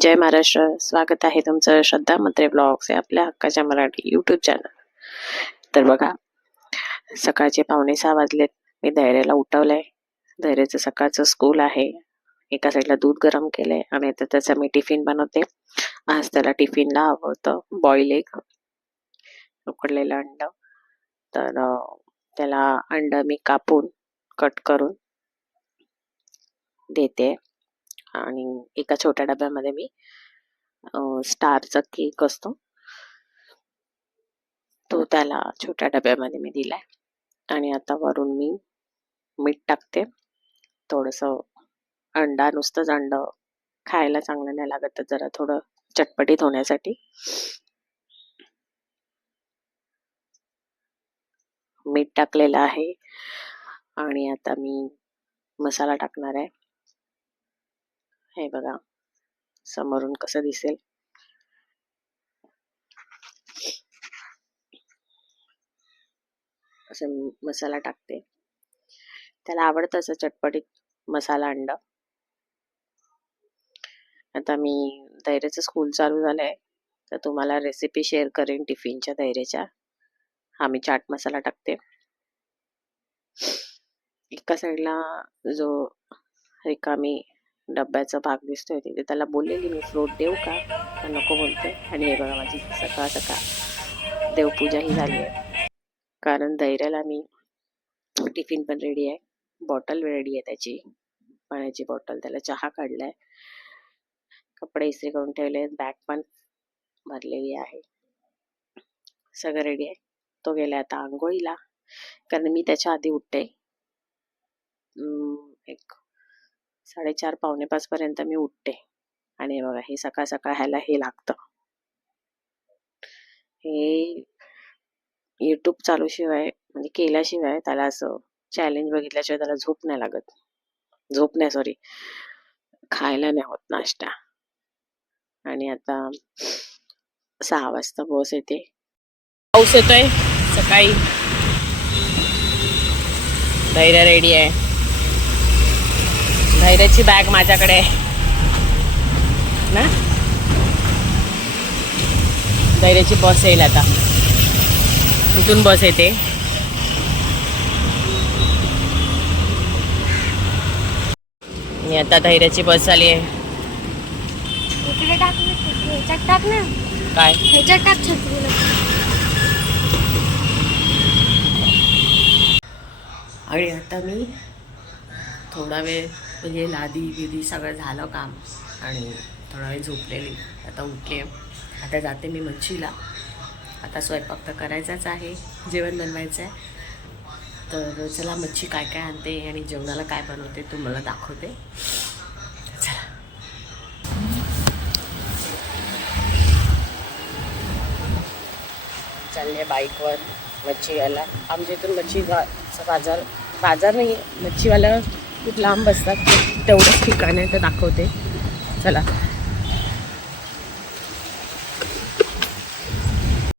जय महाराष्ट्र. स्वागत आहे तुमचं श्रद्धा मत्रे ब्लॉग्स या आपल्या हक्काच्या मराठी यूट्यूब चॅनल तर बघा सकाळचे पावणे सहा वाजलेत. मी धैर्याला उठवलंय. धैर्याचं सकाळचं स्कूल आहे. एका साईडला दूध गरम केलंय आणि आता त्याचा मी टिफिन बनवते. आज त्याला टिफिनला हवं होतं बॉईल एग उकडलेलं अंड. तर त्याला अंड मी कापून कट करून देते. आणि एका छोट्या डब्यामध्ये मी स्टारचा केक असतो. तो त्याला छोट्या डब्यामध्ये मी दिलाय. आणि आता वरून मी मीठ टाकते. थोडस अंडा नुसतंच अंड. खायला चांगलं नाही लागत तर जरा थोडं चटपटीत होण्यासाठी. मीठ टाकलेलं आहे. आणि आता मी मसाला टाकणार आहे. हे बघा. समोरून कसं दिसेल? असं मसाला टाकते. त्याला आवडतं असं चटपटीत मसाला अंड. आता मी धैर्याचं स्कूल चालू झालंय. तर तुम्हाला रेसिपी शेअर करेन टिफिनच्या धैर्याच्या हा मी चाट मसाला टाकते. एका साईडला जो रिकामी डब्याचा भाग दिसतोय तिथे. त्याला बोललेली मी फ्रूट देऊ का? नको बोलते आणि हे बघा माझी सकाळ सकाळ देवपूजा ही झाली आहे. कारण धैर्याला मी टिफिन पण रेडी आहे. बॉटल रेडी आहे त्याची. पाण्याची बॉटल त्याला चहा काढलाय. कपडे इस्त्री करून ठेवले. बॅग पण भरलेली आहे. सगळं रेडी आहे. तो गेला आता आंघोळीला. कारण मी त्याच्या आधी उठते. एक साडेचार पावणे पाच पर्यंत मी उठते. आणि बघा हे सकाळ सकाळ ह्याला हे लागतं. हे युट्यूब चालू शिवाय म्हणजे केल्याशिवाय त्याला असं चॅलेंज बघितल्याशिवाय त्याला झोप नाही लागत. झोप नाही सॉरी खायला नाही होत नाश्ता. आणि आता सहा वाजता बस येते. पाऊस येतोय. सकाळी. धैर्य रेडी आहे. धैर्याची बॅग माझ्याकडे आहे. ना? धैर्याची बस येईल आता. कुठून बस येते? आणि आता धैर्याची बस झाली आहे. काय? आणि आता मी थोडा वेळ म्हणजे लादी बिदी सगळं झालं काम. आणि थोडा वेळ झोपलेली. आता उठले. आता जाते मी मच्छीला. आता स्वयंपाक तर करायचाच आहे. जेवण बनवायचं आहे तर चला मच्छी काय काय आणते आणि जेवणाला काय बनवते तुम्हाला दाखवते. चला. चालले बाईकवर मच्छी घ्यायला. आमच्या इथून मच्छी बाजार बाजार नाही मच्छीवाला खूप लांब असतात तेवढंच ठिकाण आहे ते दाखवते. चला.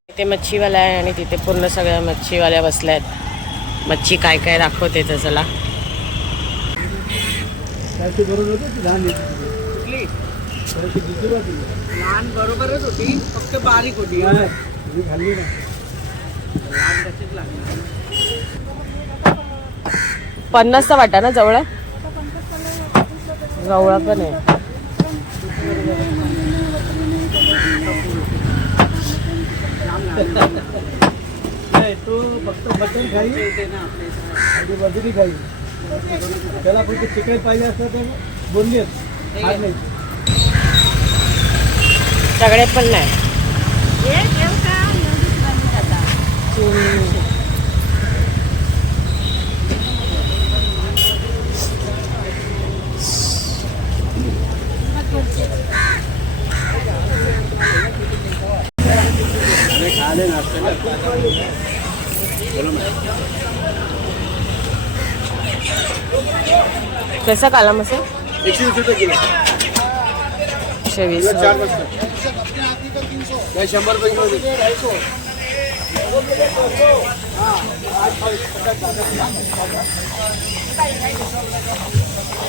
इथे मच्छीवाला आहे आणि तिथे पूर्ण सगळ्या मच्छीवाल्या बसल्या आहेत. मच्छी काय काय दाखवते तर चला. लहान बरोबरच होती फक्त बारीक होती खाल्ली ना लहान कशीच लागणार पन्नासचा वाटा ना जवळ? जवळ पण आहे. नाही तो फक्त मटण खाई इथे ना आपल्या इथे. आणि वजरी खाई त्याला फक्त चिकन पाहिजे असतं तर बोलली सगळे पण नाही हे देव का एवढीच बनवत आता खाले नाश्ता कसा काला मसा एकशे वीस रुपये किलो. एकशे वीस किलो चार वाजता काय शंभर रुपये किलो दे.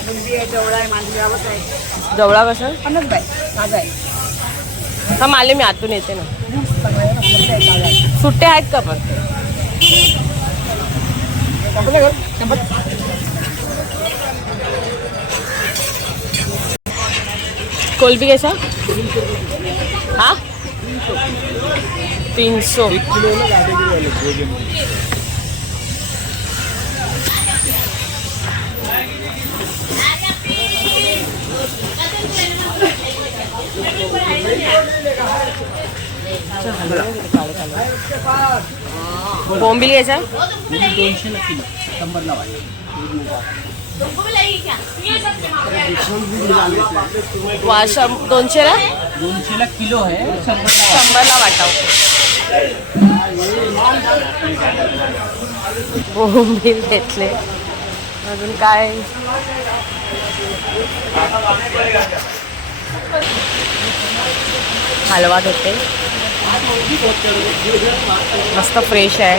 बोंबली आहे जवळ कसं? पन्नास बाय ताजा आहे हा माले मी आतून येते ना. सुट्टे आहेत का पण? कोलबी कैसा? हा? तीन सौ बोंबिल कैसा दोनशे वाटतं वाशम दोनशेला? दोनशेला किलो आहे. शंभरला शंभरला वाटाव. बोंबील घेतले. अजून काय? हलवा घेते. मस्त फ्रेश आहे.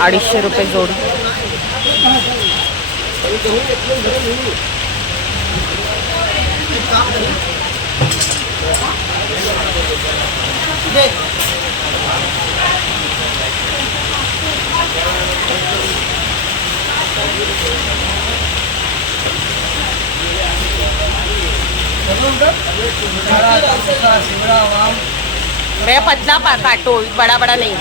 अडीचशे रुपये जोड. मैं पतला पा- काटो बड़ा बड़ा नहीं.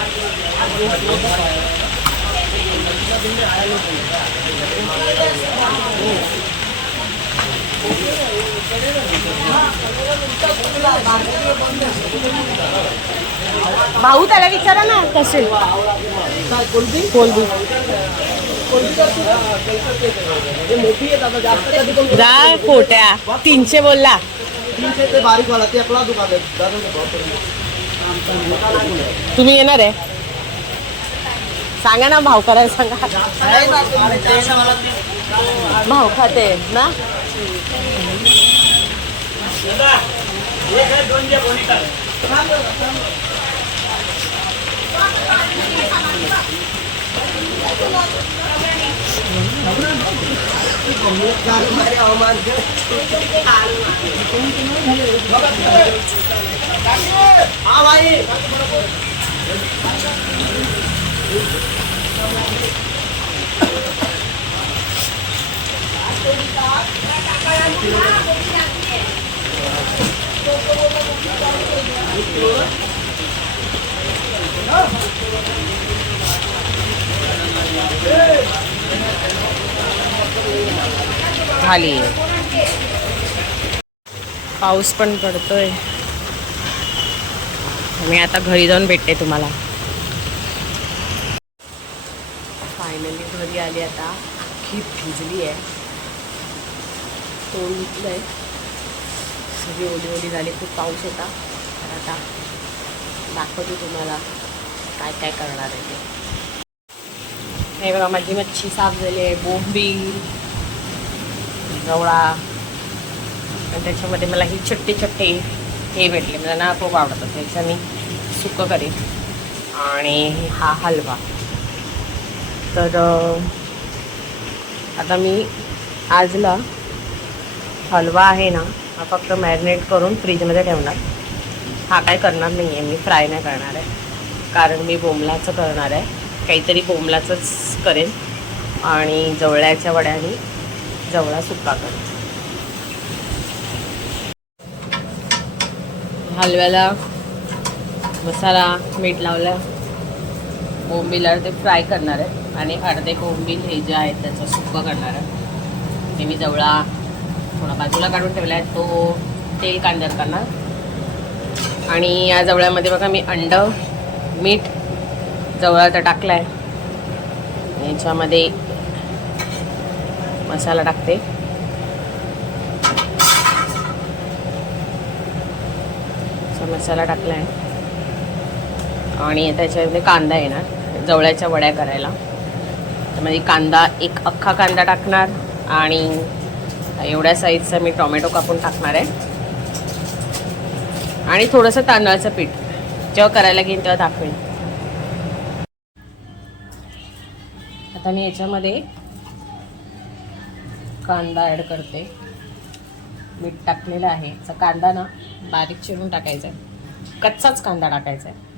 भाऊ त्याला विचारा ना कसे कोलबी जा खोट्या तीनशे बोलला तीनशे ते बारीक वाला ते आपला दुकान आहे तुम्ही येणार आहे सांगा ना भाव करायला सांगा. भाव खाते ना? हा भाई खाली. पाऊस पण पडतोय. मी आता घरी जाऊन भेटते तुम्हाला. घरी आली आता. अख्खी भिजली आहे. तोंड आहे सगळी ओली ओली झाली. खूप पाऊस होता. तर आता दाखवते तुम्हाला काय काय करणार आहे ते. हे बघा माझी मच्छी साफ झाली आहे. बोंबी जवळा आणि त्याच्यामध्ये मला ही छोटे छोटे हे भेटले. मला ना खूप आवडतात. त्याचं मी सुकं करेन. आणि हा हलवा. तर आता मी आजला हलवा आहे ना हा फक्त मॅरिनेट करून फ्रीजमध्ये ठेवणार. हा काय करणार नाही आहे मी फ्राय नाही करणार आहे. कारण मी बोंबलाचं करणार आहे. काहीतरी बोंबलाचंच करेन. आणि जवळ्याच्या वड्याने जवळा सुका करेन. हलव्याला मसाला मीठ लावलं. बोंबीला ते फ्राय करणार आहे. आणि अर्धे बोंबील हे जे आहेत त्याचं सुकं करणार आहे. ते मी जवळा थोडा बाजूला काढून ठेवला आहे तो तेल कांद्यात करणार आणि या जवळ्यामध्ये बघा मी अंड मीठ जवळा तर टाकला आहे याच्यामध्ये मसाला टाकते. असा मसाला टाकला आहे आणि त्याच्यामध्ये कांदा येणार. जवळ्याच्या वड्या करायला. त्यामध्ये कांदा एक अख्खा कांदा टाकणार आणि एवढ्या साईजचा मी टोमॅटो कापून टाकणार आहे. आणि थोडंसं तांदळाचं पीठ. जेव्हा करायला घेईन तेव्हा दाखवेन. आता मी याच्यामध्ये कांदा ॲड करते. मीठ टाकलेलं आहे. कांदा ना बारीक चिरून टाकायचा आहे कच्चाच कांदा टाकायचा आहे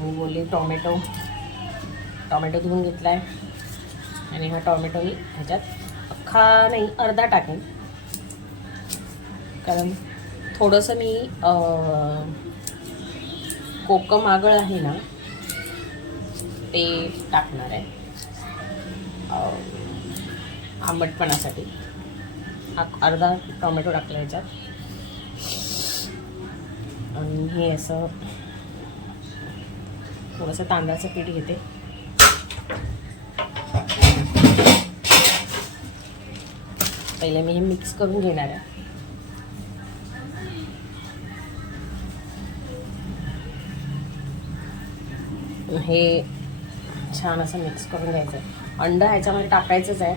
आणि बोलली टोमॅटो. टोमॅटो धुवून घेतला आहे आणि हा टॉमॅटो मी ह्याच्यात अख्खा नाही अर्धा टाकेन. कारण थोडंसं मी अं, कोकम आगळ आहे ना ते टाकणार आहे. आंबटपणासाठी. हा अर्धा टोमॅटो टाकला ह्याच्यात. आणि हे असं थोडंसं तांदळाचं पीठ घेते. पहिले मी हे मिक्स करून घेणार आहे. हे छान असं मिक्स करून घ्यायचं आहे. अंडं ह्याच्यामध्ये टाकायचंच आहे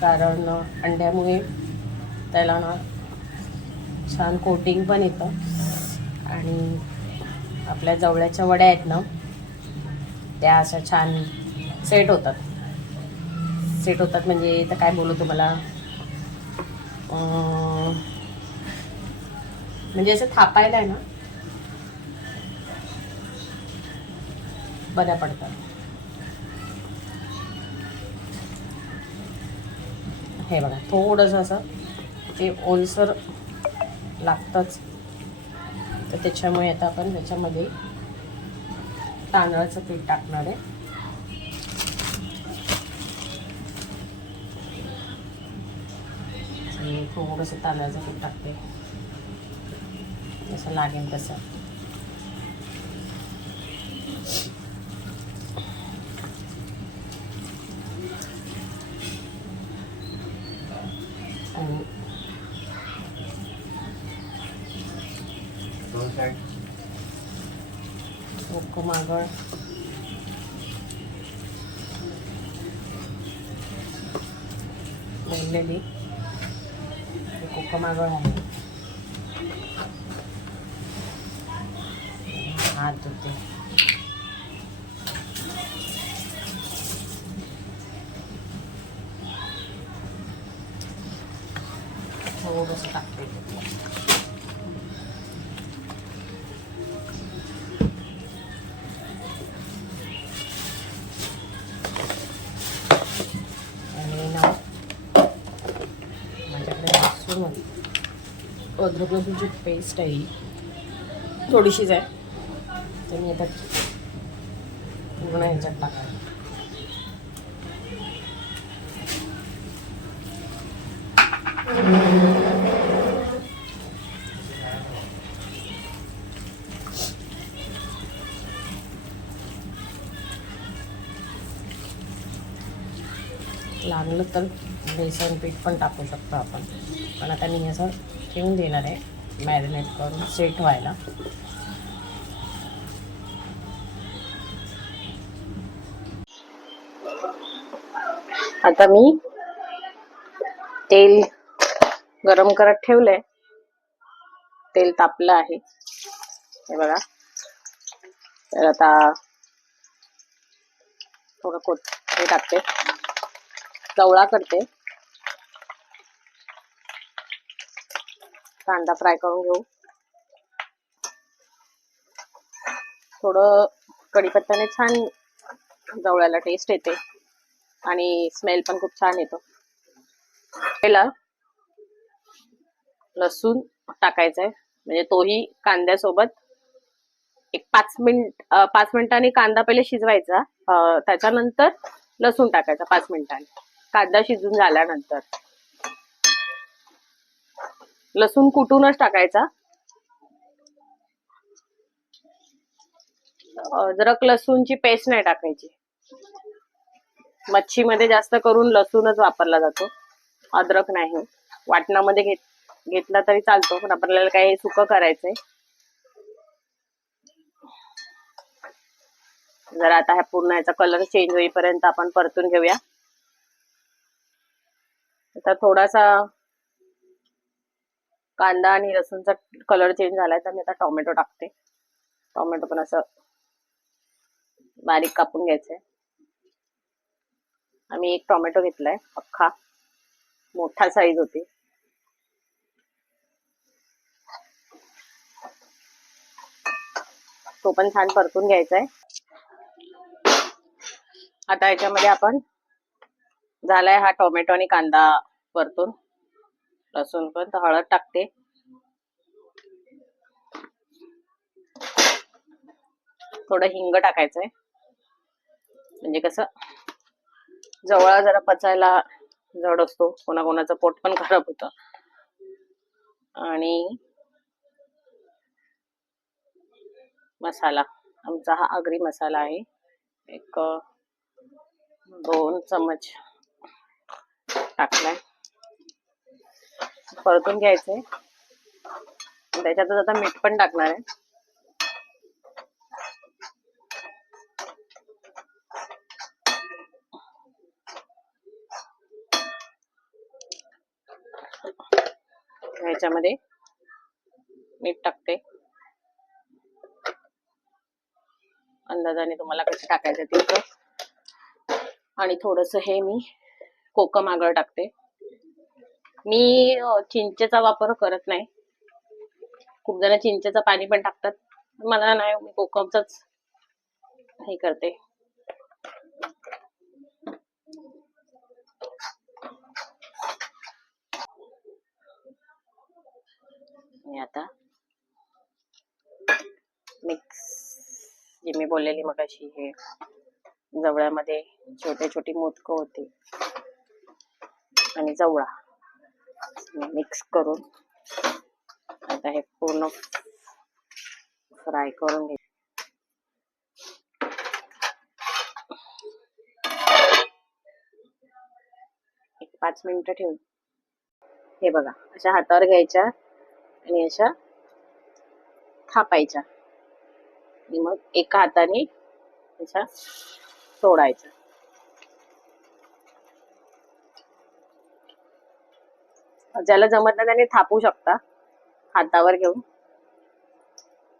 कारण अंड्यामुळे त्याला ना छान कोटिंग पण येतं. आणि आपल्या जवळ्याच्या वड्या आहेत ना त्या अशा छान सेट होतात. सेट होतात म्हणजे तर काय बोलू तुम्हाला म्हणजे असं थापायला आहे ना? बऱ्या पडतात. हे बघा थोडंसं असं ते ओलसर लागतंच. तर त्याच्यामुळे आता आपण त्याच्यामध्ये तांदळाचं पीठ टाकणार आहे. आणि थोडंसं तांदळाचं पीठ टाकते. जसं लागेल तसं. आणि कोकम आगळ वेललेली कोकम आगळ आहे हात धुते थोडंसं टाकते आणि माझ्याकडे अद्रक लसूणची पेस्ट आहे थोडीशीच आहे तर मी आता पूर्ण ह्याच्यात टाकायला लागलं तर बेसन पीठ पण टाकू शकतो आपण. पण आता मी असं ठेवून देणार आहे मॅरिनेट करून सेट व्हायला. आता मी तेल गरम करत ठेवलंय. तेल तापलं आहे. हे बघा. तर आता थोडं कोथ हे टाकते. चवळा करते. कांदा फ्राय करून घेऊ. थोडं कढीपत्त्याने छान जवळ्याला टेस्ट येते. आणि स्मेल पण खूप छान येतो. त्याला लसूण टाकायचा आहे म्हणजे तोही कांद्यासोबत एक पाच मिनिट पाच मिनिटांनी कांदा पहिले शिजवायचा. त्याच्यानंतर लसूण टाकायचा पाच मिनिटांनी. कांदा शिजून झाल्यानंतर. लसूण कुटूनच टाकायचा. अद्रक लसूणची पेस्ट नाही टाकायची. मच्छीमध्ये जास्त करून लसूणच वापरला जातो. अद्रक नाही. वाटणामध्ये घेत घेतला तरी चालतो पण आपल्याला काही सुकं करायचंय. जर आता ह्या पूर्ण याचा कलर चेंज होईपर्यंत आपण परतून घेऊया. आता थोडासा कांदा आणि लसूणचा कलर चेंज झालाय तर मी आता टोमॅटो टाकते. टोमॅटो पण असं बारीक कापून घ्यायचंय. आम्ही एक टोमॅटो घेतलाय अख्खा. मोठा साईज होती. तो पण छान परतून घ्यायचा आहे आता याच्यामध्ये आपण झालाय हा टोमॅटो आणि कांदा परतून. लसूण पण हळद टाकते. थोडं हिंग टाकायचंय. म्हणजे कसं जवळ जरा पचायला जड असतो कोणाकोणाचं पोट पण खराब होतं. आणि मसाला आमचा हा आगरी मसाला आहे. एक दोन चमच टाकलाय. परतून घ्यायचे. त्याच्यातच आता मीठ पण टाकणार आहे. ह्याच्यामध्ये मीठ टाकते. अंदाजाने तुम्हाला कसे टाकायचं ते आणि थोडस हे मी कोकम आगळ टाकते. मी चिंचेचा वापर करत नाही. खूप जण चिंचेचं पाणी पण टाकतात. मला नाही मी कोकमचाच हे करते. आता मिक्स जे मी बोललेली मग अशी हे जवळ्यामध्ये छोटे छोटी मोदकं होती. आणि जवळा. मिक्स करून आता हे पूर्ण फ्राय करून घे. एक पाच मिनिटं ठेवून हे बघा अशा हातावर घ्यायच्या आणि अशा थापायच्या. आणि मग एका हाताने अशा सोडायचा ज्याला जमत नाही त्याने थापू शकता. हातावर घेऊन.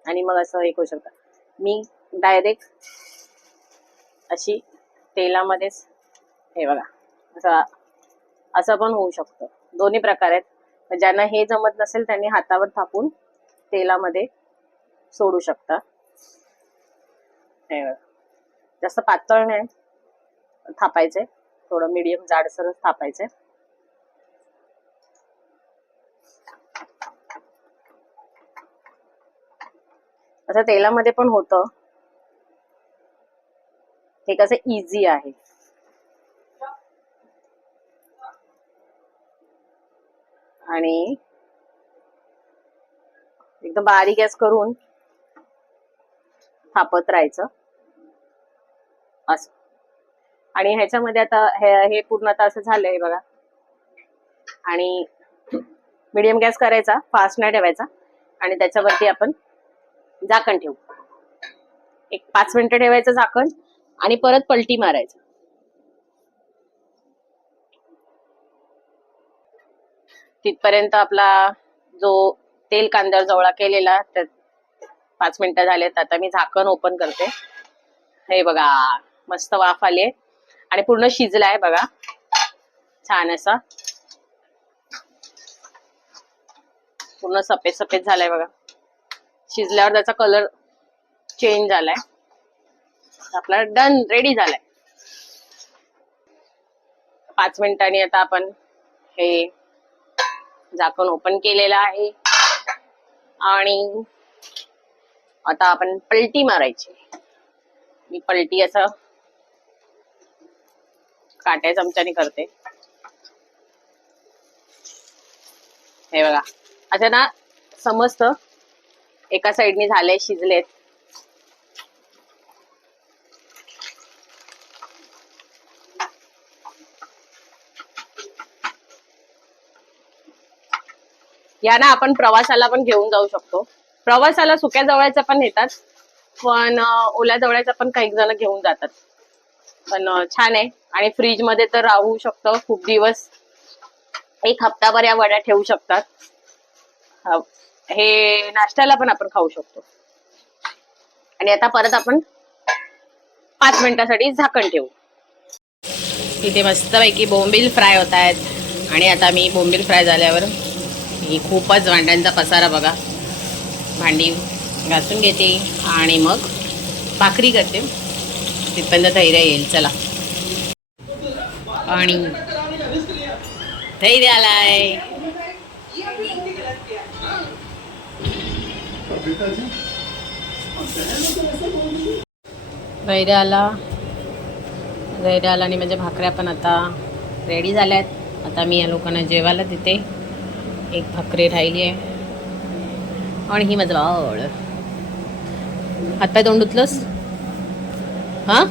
आणि मग असं हे करू शकता. मी डायरेक्ट अशी तेलामध्येच हे बघा. असं असं पण होऊ शकतं. दोन्ही प्रकार आहेत. ज्यांना हे जमत नसेल त्यांनी हातावर थापून तेलामध्ये सोडू शकता. हे बघा. जास्त पातळ नाही. थापायचे थोडं मीडियम जाडसरच थापायचे असं तेलामध्ये पण होतं. हे कसं इझी आहे. आणि एकदम बारीक गॅस करून थापत राहायचं. असं. आणि ह्याच्यामध्ये आता हे हे पूर्ण आता असं झालंय बघा. आणि मिडियम गॅस करायचा फास्ट नाही ठेवायचा. आणि त्याच्यावरती आपण झाकण ठेवू. एक पाच मिनिटं ठेवायचं झाकण आणि परत पलटी मारायचं. तिथपर्यंत आपला जो तेल कांद्यावर जवळा केलेला तर पाच मिनिटं झालेत. आता मी झाकण ओपन करते. हे बघा मस्त वाफ आले आणि पूर्ण शिजलाय बघा. छान असा. पूर्ण सफेद सफेद झालाय बघा. शिजल्यावर त्याचा कलर चेंज झालाय. आपला डन रेडी झालाय. पाच मिनिटांनी आता आपण हे झाकण ओपन केलेलं आहे. आणि आता आपण पलटी मारायची. मी पलटी असं काट्या चमच्याने करते. हे बघा. आता ना समजतं? एका साइडने झाले शिजलेत. या ना आपण प्रवासाला पण घेऊन जाऊ शकतो. प्रवासाला सुक्या जवळच्या पण येतात पण ओल्या जवळच्या पण काही जण घेऊन जातात. पण छान आहे. आणि फ्रीजमध्ये तर राहू शकतं खूप दिवस. एक हप्ताभर या वड्या ठेवू शकतात. हो. हे नाश्त्याला पण आपण खाऊ शकतो. आणि आता परत आपण पाच मिनिटासाठी झाकण ठेवू. इथे मस्तपैकी बोंबील फ्राय होत आहेत. आणि आता मी बोंबील फ्राय झाल्यावर ही खूपच भांड्यांचा पसारा बघा. भांडी घासून घेते आणि मग भाकरी करते. तिथपर्यंत धैर्य येईल. चला. आणि धैर्य आलाय. धैर्य आला धैर्य आला आणि म्हणजे भाकऱ्या पण आता रेडी झाल्यात. आता मी या लोकांना जेवायला देते. एक भाकरी राहिली आहे. आणि ही माझं बाळ. हातपाय तोंड धुतलंस हा?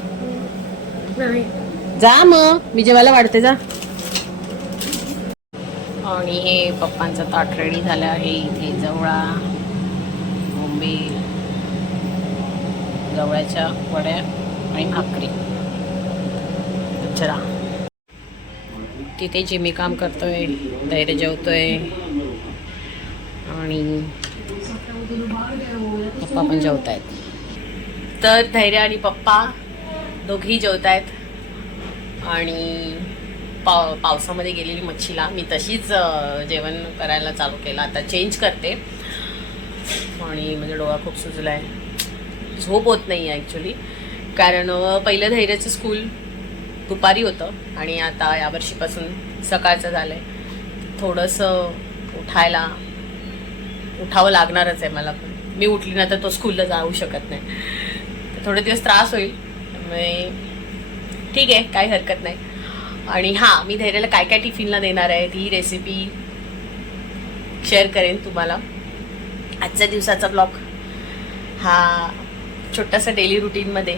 जा मग. मी जेवायला वाढते जा. आणि हे पप्पांचं ताट रेडी झालं आहे. इथे जवळा बोंबील जवळ्याच्या वड्या आणि भाकरी. जरा. तिथे जिमी काम करतोय धैर्य जेवतोय. आणि पप्पा पण जेवत आहेत तर धैर्य आणि पप्पा दोघेही जेवत आहेत आणि पाव पावसामध्ये गेलेली मच्छीला मी तशीच जेवण करायला चालू केलं. आता चेंज करते. आणि म्हणजे डोळा खूप सुजला आहे झोप होत नाही आहे ॲक्च्युली कारण पहिलं धैर्याचं स्कूल दुपारी होतं आणि आता यावर्षीपासून सकाळचं झालं आहे थोडंसं उठायला उठावं लागणारच आहे मला पण. मी उठली ना तर तो स्कूलला जाऊ शकत नाही. तर थोडे दिवस त्रास होईल. त्यामुळे ठीक आहे काही हरकत नाही. आणि हां मी धैर्याला काय काय टिफिनला देणार आहे ती रेसिपी शेअर करेन तुम्हाला. आजच्या दिवसाचा ब्लॉग हा छोटासा डेली रुटीनमध्ये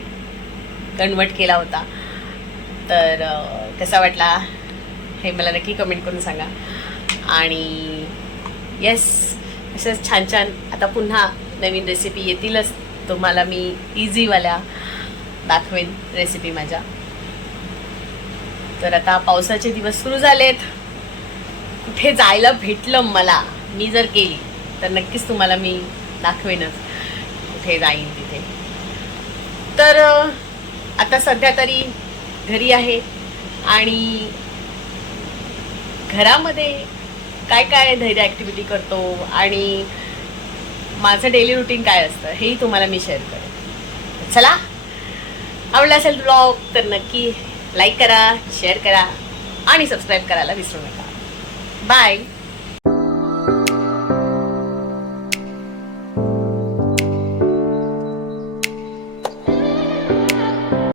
कन्वर्ट केला होता. तर कसा वाटला हे मला नक्की कमेंट करून सांगा. आणि येस असंच छान छान आता पुन्हा नवीन रेसिपी येतीलच. तुम्हाला मी इझीवाल्या दाखवेन रेसिपी माझ्या. तर आता पावसाचे दिवस सुरू झालेत. कुठे जायला भेटलं मला? मी जर गेली तर नक्कीच तुम्हाला मी दाखवेनच कुठे जाईन तिथे. तर आता सध्या तरी घरी आहे आणि घरामध्ये काय काय धैर्य ॲक्टिव्हिटी करतो आणि माझं डेली रुटीन काय असतं हेही तुम्हाला मी शेअर करेन. चला आवडला असेल ब्लॉग तर नक्की लाईक करा शेअर करा आणि सबस्क्राईब करायला विसरू नका. बाय